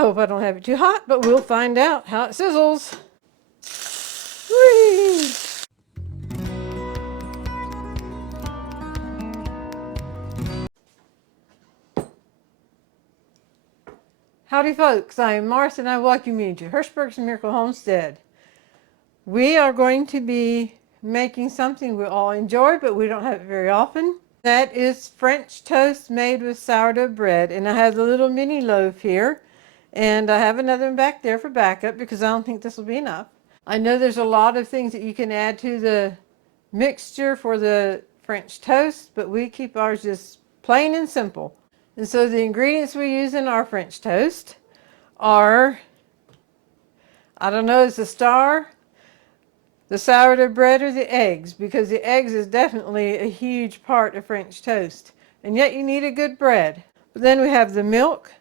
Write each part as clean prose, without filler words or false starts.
hope I don't have it too hot, but we'll find out how it sizzles. Whee! Howdy folks, I am Martha and I welcome you to Hershberger's Miracle Homestead. We are going to be making something we all enjoy, but we don't have it very often. That is French toast made with sourdough bread, and I have the little mini loaf here, and I have another one back there for backup because I don't think this will be enough. I know there's a lot of things that you can add to the mixture for the French toast, but we keep ours just plain and simple. And so the ingredients we use in our French toast are, I don't know, is the star, the sourdough bread, or the eggs, because the eggs is definitely a huge part of French toast. And yet you need a good bread. But then we have the milk,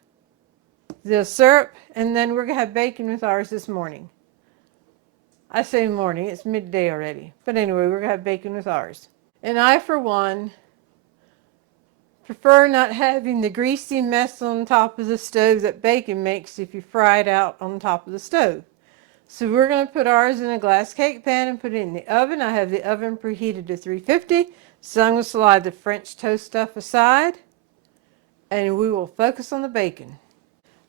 the syrup, and then we're going to have bacon with ours this morning. I say morning, it's midday already. But anyway, we're going to have bacon with ours. And I, for one, prefer not having the greasy mess on top of the stove that bacon makes if you fry it out on top of the stove. So we're going to put ours in a glass cake pan and put it in the oven. I have the oven preheated to 350. So I'm going to slide the French toast stuff aside and we will focus on the bacon.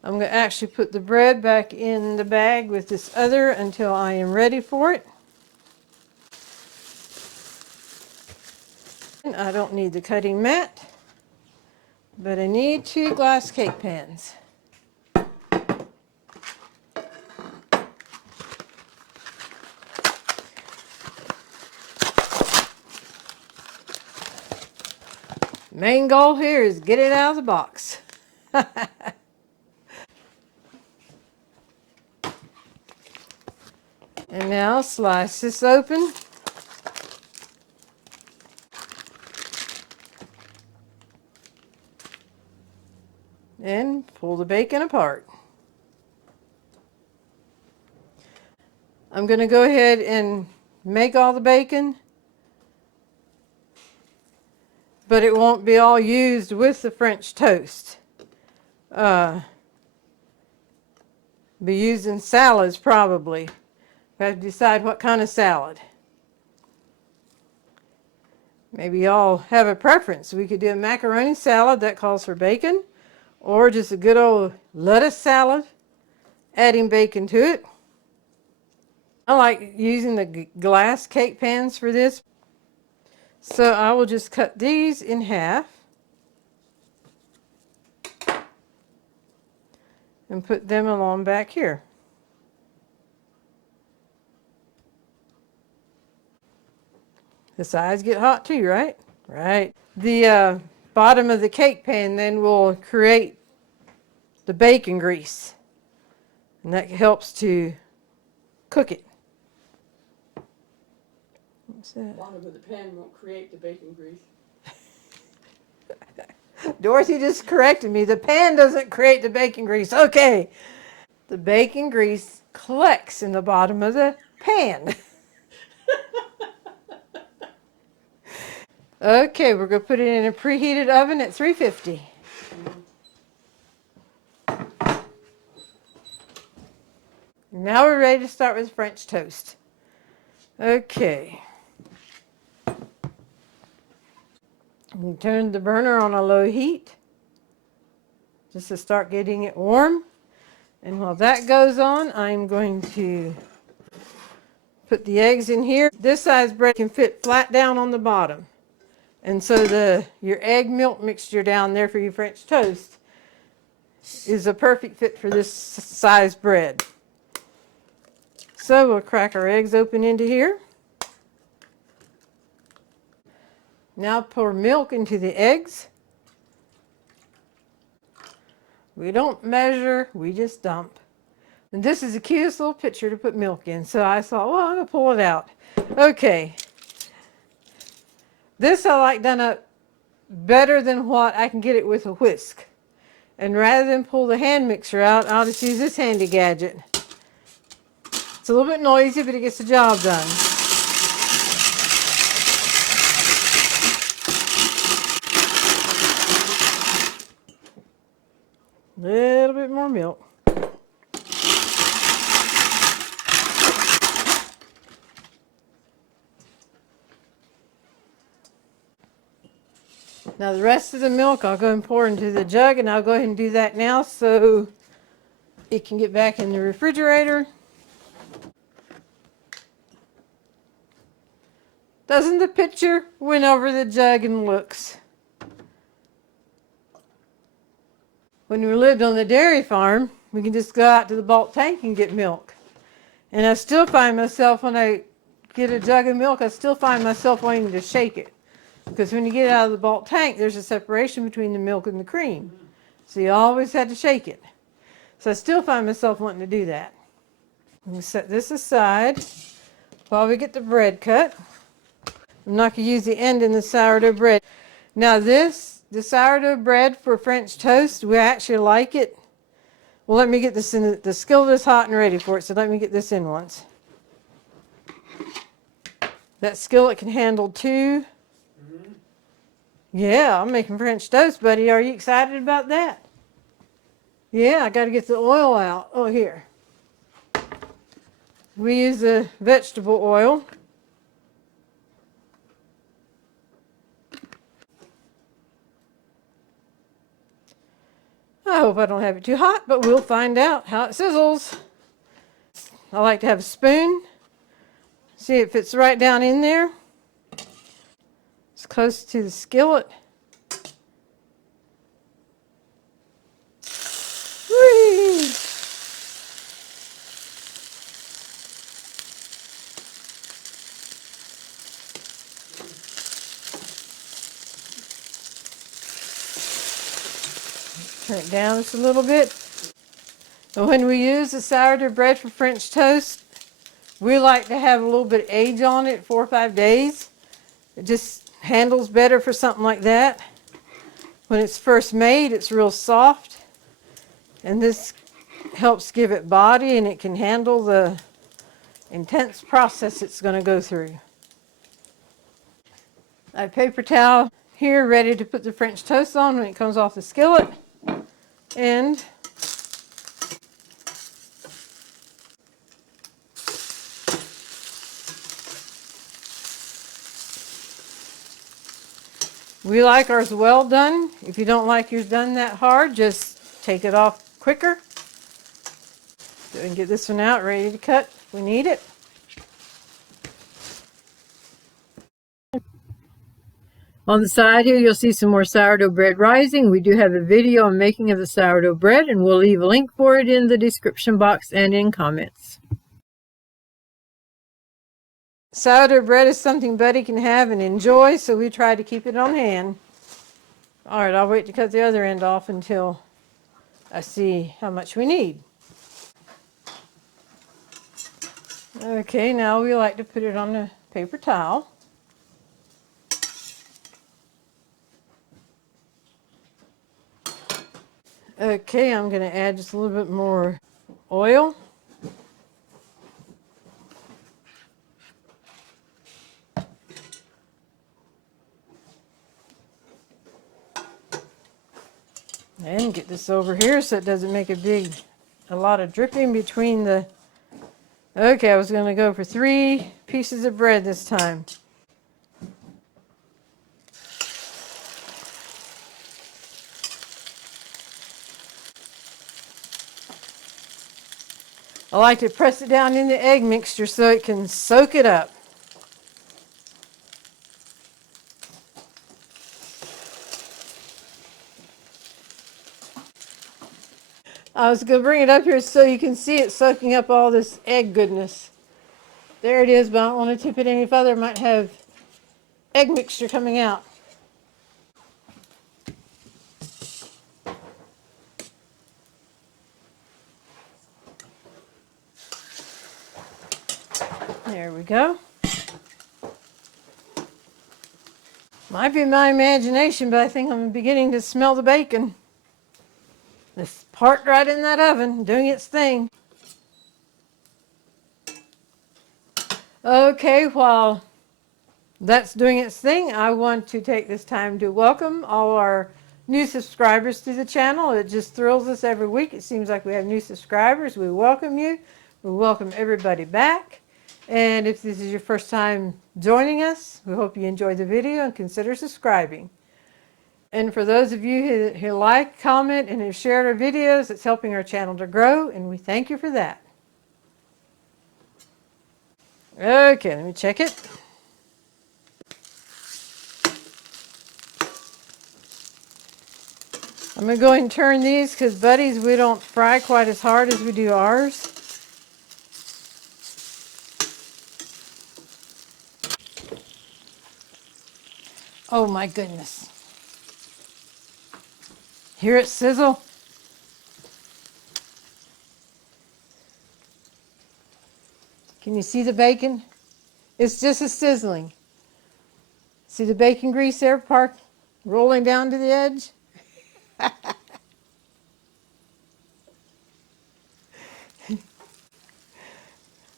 I'm going to actually put the bread back in the bag with this other until I am ready for it. And I don't need the cutting mat, but I need 2 glass cake pans. Main goal here is get it out of the box. And now slice this open. And pull the bacon apart. I'm going to go ahead and make all the bacon, but it won't be all used with the French toast. Be used in salads probably. I have to decide what kind of salad. Maybe y'all have a preference. We could do a macaroni salad that calls for bacon, or just a good old lettuce salad, adding bacon to it. I like using the glass cake pans for this. So I will just cut these in half and put them along back here. The sides get hot too, right? Right. The bottom of the cake pan then will create the bacon grease, and that helps to cook it. What's that? The bottom of the pan won't create the bacon grease. Dorothy just corrected me. The pan doesn't create the bacon grease. Okay. The bacon grease collects in the bottom of the pan. Okay, we're going to put it in a preheated oven at 350. Now we're ready to start with French toast. Okay. We turn the burner on a low heat just to start getting it warm. And while that goes on, I'm going to put the eggs in here. This size bread can fit flat down on the bottom. And so your egg milk mixture down there for your French toast is a perfect fit for this size bread. So we'll crack our eggs open into here. Now pour milk into the eggs. We don't measure, we just dump. And this is the cutest little pitcher to put milk in. So I thought, well, I'm going to pull it out. Okay. This I like done up better than what I can get it with a whisk. And rather than pull the hand mixer out, I'll just use this handy gadget. It's a little bit noisy, but it gets the job done. A little bit more milk. Now the rest of the milk I'll go and pour into the jug, and I'll go ahead and do that now so it can get back in the refrigerator. Doesn't the picture win over the jug and looks? When we lived on the dairy farm, we can just go out to the bulk tank and get milk. And I still find myself, when I get a jug of milk, I still find myself wanting to shake it. Because when you get it out of the bulk tank, there's a separation between the milk and the cream. So you always had to shake it. So I still find myself wanting to do that. I'm going to set this aside while we get the bread cut. I'm not going to use the end in the sourdough bread. Now the sourdough bread for French toast, we actually like it. Well, let me get this in. The skillet is hot and ready for it, so let me get this in once. That skillet can handle 2. Yeah, I'm making French toast, buddy. Are you excited about that? Yeah, I got to get the oil out. Oh, here. We use a vegetable oil. I hope I don't have it too hot, but we'll find out how it sizzles. I like to have a spoon. See, it fits right down in there. It's close to the skillet. Whee! Turn it down just a little bit. And when we use the sourdough bread for French toast, we like to have a little bit of age on it, 4 or 5 days. It just handles better for something like that. When it's first made, it's real soft. And this helps give it body, and it can handle the intense process it's going to go through. I have a paper towel here ready to put the French toast on when it comes off the skillet. And we like ours well done. If you don't like yours done that hard, just take it off quicker. Go ahead and get this one out, ready to cut if we need it. On the side here, you'll see some more sourdough bread rising. We do have a video on making of the sourdough bread, and we'll leave a link for it in the description box and in comments. Sourdough bread is something Buddy can have and enjoy, so we try to keep it on hand. All right, I'll wait to cut the other end off until I see how much we need. Okay, now we like to put it on a paper towel. Okay, I'm going to add just a little bit more oil. And get this over here so it doesn't make a lot of dripping between the... Okay, I was going to go for 3 pieces of bread this time. I like to press it down in the egg mixture so it can soak it up. I was going to bring it up here so you can see it soaking up all this egg goodness. There it is, but I don't want to tip it any further. It might have egg mixture coming out. There we go. Might be my imagination, but I think I'm beginning to smell the bacon. It's parked right in that oven, doing its thing. Okay, while that's doing its thing, I want to take this time to welcome all our new subscribers to the channel. It just thrills us every week. It seems like we have new subscribers. We welcome you. We welcome everybody back. And if this is your first time joining us, we hope you enjoyed the video and consider subscribing. And for those of you who like, comment, and have shared our videos, it's helping our channel to grow, and we thank you for that. Okay, let me check it. I'm going to go ahead and turn these because, buddies, we don't fry quite as hard as we do ours. Oh my goodness. Hear it sizzle? Can you see the bacon? It's just a sizzling. See the bacon grease there rolling down to the edge?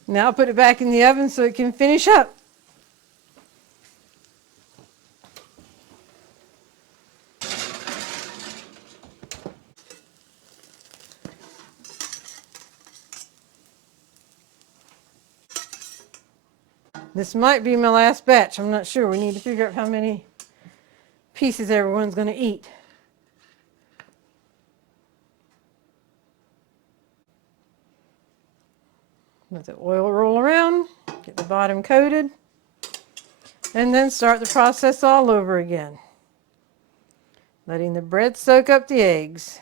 Now I'll put it back in the oven so it can finish up. This might be my last batch. I'm not sure. We need to figure out how many pieces everyone's going to eat. Let the oil roll around, get the bottom coated, and then start the process all over again. Letting the bread soak up the eggs.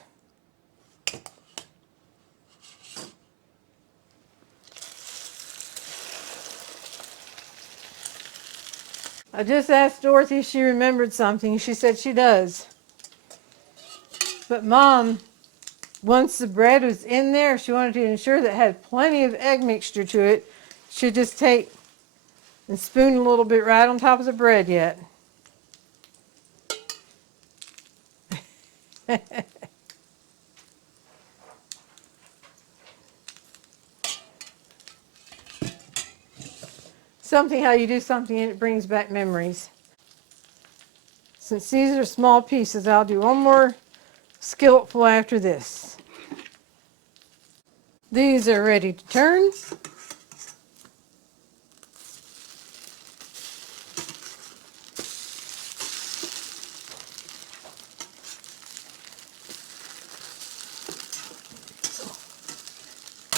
I just asked Dorothy if she remembered something. She said she does. But Mom, once the bread was in there, she wanted to ensure that it had plenty of egg mixture to it. She'd just take and spoon a little bit right on top of the bread yet. Something how you do something and it brings back memories. Since these are small pieces, I'll do one more skilletful after this. These are ready to turn.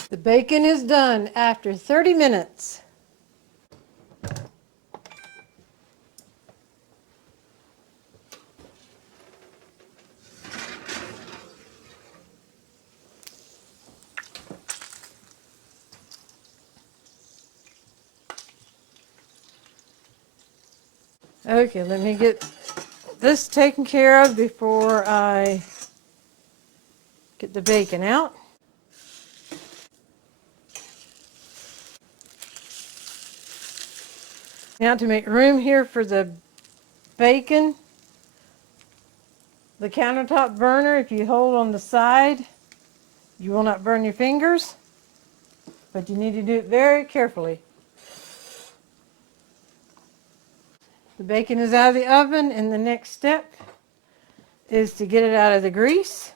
The bacon is done after 30 minutes. Okay, let me get this taken care of before I get the bacon out. Now to make room here for the bacon, the countertop burner, if you hold on the side, you will not burn your fingers, but you need to do it very carefully. The bacon is out of the oven, and the next step is to get it out of the grease.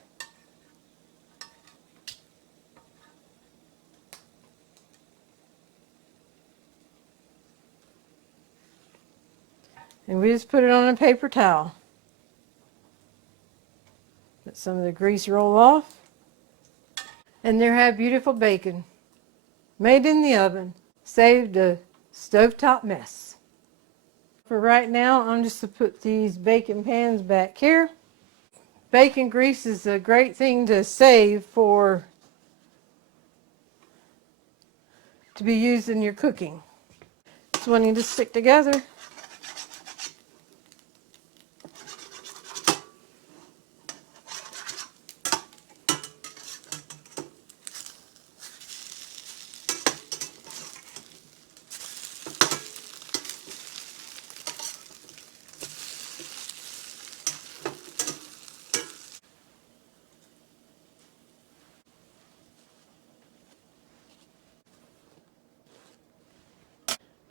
And we just put it on a paper towel. Let some of the grease roll off. And there have beautiful bacon, made in the oven, saved a stovetop mess. For right now, I'm just to put these bacon pans back here. Bacon grease is a great thing to save to be used in your cooking. It's wanting to stick together.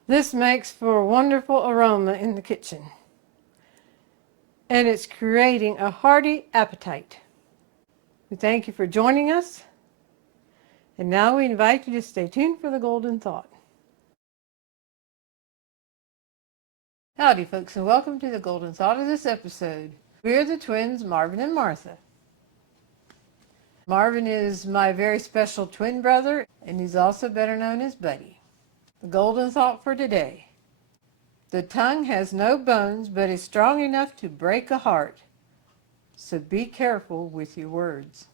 This makes for a wonderful aroma in the kitchen. And it's creating a hearty appetite. We thank you for joining us. And now we invite you to stay tuned for the Golden Thought. Howdy folks, and welcome to the Golden Thought of this episode. We're the twins, Marvin and Martha. Marvin is my very special twin brother, and he's also better known as Buddy. The golden thought for today. The tongue has no bones, but is strong enough to break a heart. So be careful with your words.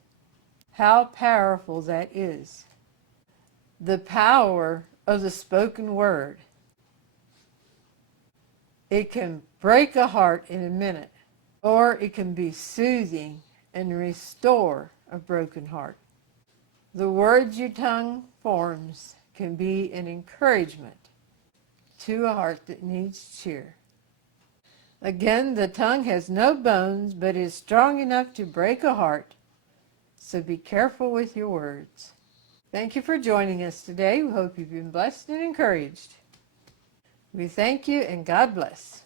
How powerful that is. The power of the spoken word. It can break a heart in a minute, or it can be soothing and restore a broken heart. The words your tongue forms can be an encouragement to a heart that needs cheer. Again, the tongue has no bones, but is strong enough to break a heart. So be careful with your words. Thank you for joining us today. We hope you've been blessed and encouraged. We thank you and God bless.